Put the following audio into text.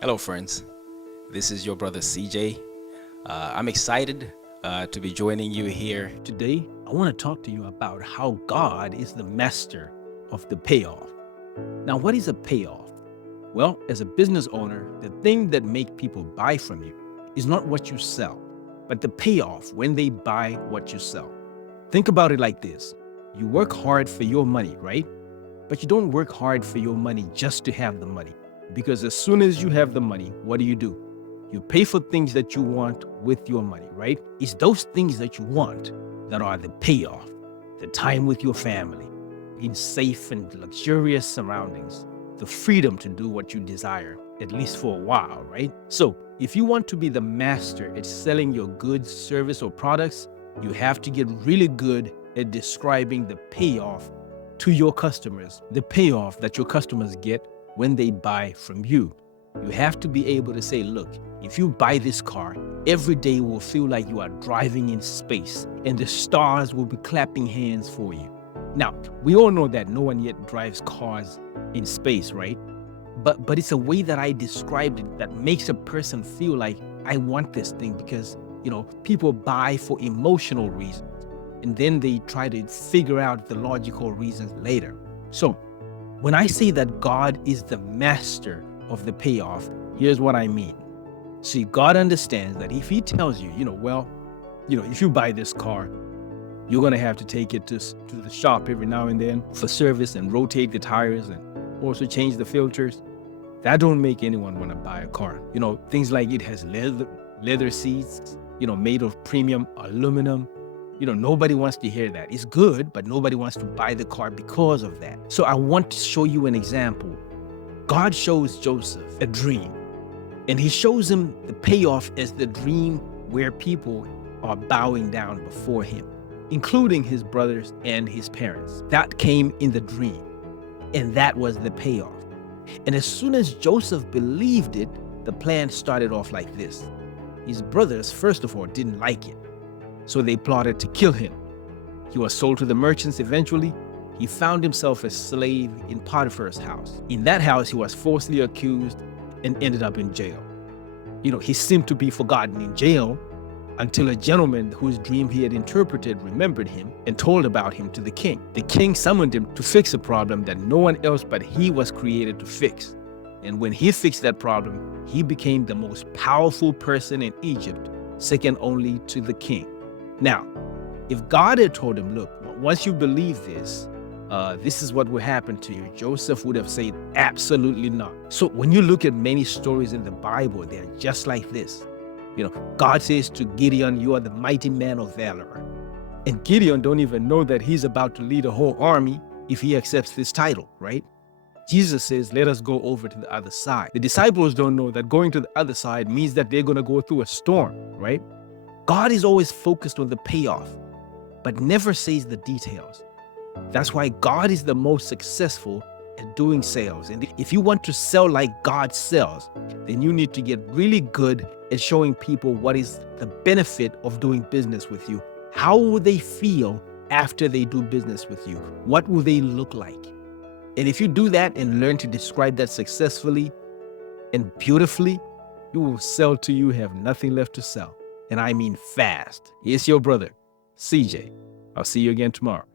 Hello, friends. This is your brother CJ. I'm excited to be joining you here. Today, I want to talk to you about how God is the master of the payoff. Now, what is a payoff? Well, as a business owner, the thing that makes people buy from you is not what you sell, but the payoff when they buy what you sell. Think about it like this. You work hard for your money, right? But you don't work hard for your money just to have the money. Because as soon as you have the money, what do? You pay for things that you want with your money, right? It's those things that you want that are the payoff. The time with your family, in safe and luxurious surroundings, the freedom to do what you desire, at least for a while, right? So if you want to be the master at selling your goods, service, or products, you have to get really good at describing the payoff to your customers, the payoff that your customers get when they buy from you. You have to be able to say, look, if you buy this car, every day will feel like you are driving in space and the stars will be clapping hands for you. Now, we all know that no one yet drives cars in space, right? But it's a way that I described it that makes a person feel like I want this thing because, people buy for emotional reasons and then they try to figure out the logical reasons later. So when I say that God is the master of the payoff, here's what I mean. See, God understands that if he tells you, if you buy this car, you're going to have to take it to the shop every now and then for service and rotate the tires and also change the filters. That don't make anyone want to buy a car. Things like it has leather seats, made of premium aluminum. Nobody wants to hear that. It's good, but nobody wants to buy the car because of that. So I want to show you an example. God shows Joseph a dream, and he shows him the payoff as the dream where people are bowing down before him, including his brothers and his parents. That came in the dream, and that was the payoff. And as soon as Joseph believed it, the plan started off like this. His brothers, first of all, didn't like it, so they plotted to kill him. He was sold to the merchants eventually. He found himself a slave in Potiphar's house. In that house, he was falsely accused and ended up in jail. He seemed to be forgotten in jail until a gentleman whose dream he had interpreted remembered him and told about him to the king. The king summoned him to fix a problem that no one else but he was created to fix. And when he fixed that problem, he became the most powerful person in Egypt, second only to the king. Now, if God had told him, look, once you believe this, this is what will happen to you, Joseph would have said, absolutely not. So when you look at many stories in the Bible, they're just like this. God says to Gideon, you are the mighty man of valor. And Gideon don't even know that he's about to lead a whole army if he accepts this title, right? Jesus says, let us go over to the other side. The disciples don't know that going to the other side means that they're going to go through a storm, right? God is always focused on the payoff, but never says the details. That's why God is the most successful at doing sales. And if you want to sell like God sells, then you need to get really good at showing people what is the benefit of doing business with you. How will they feel after they do business with you? What will they look like? And if you do that and learn to describe that successfully and beautifully, you will sell till you have nothing left to sell. And I mean fast. It's your brother, CJ. I'll see you again tomorrow.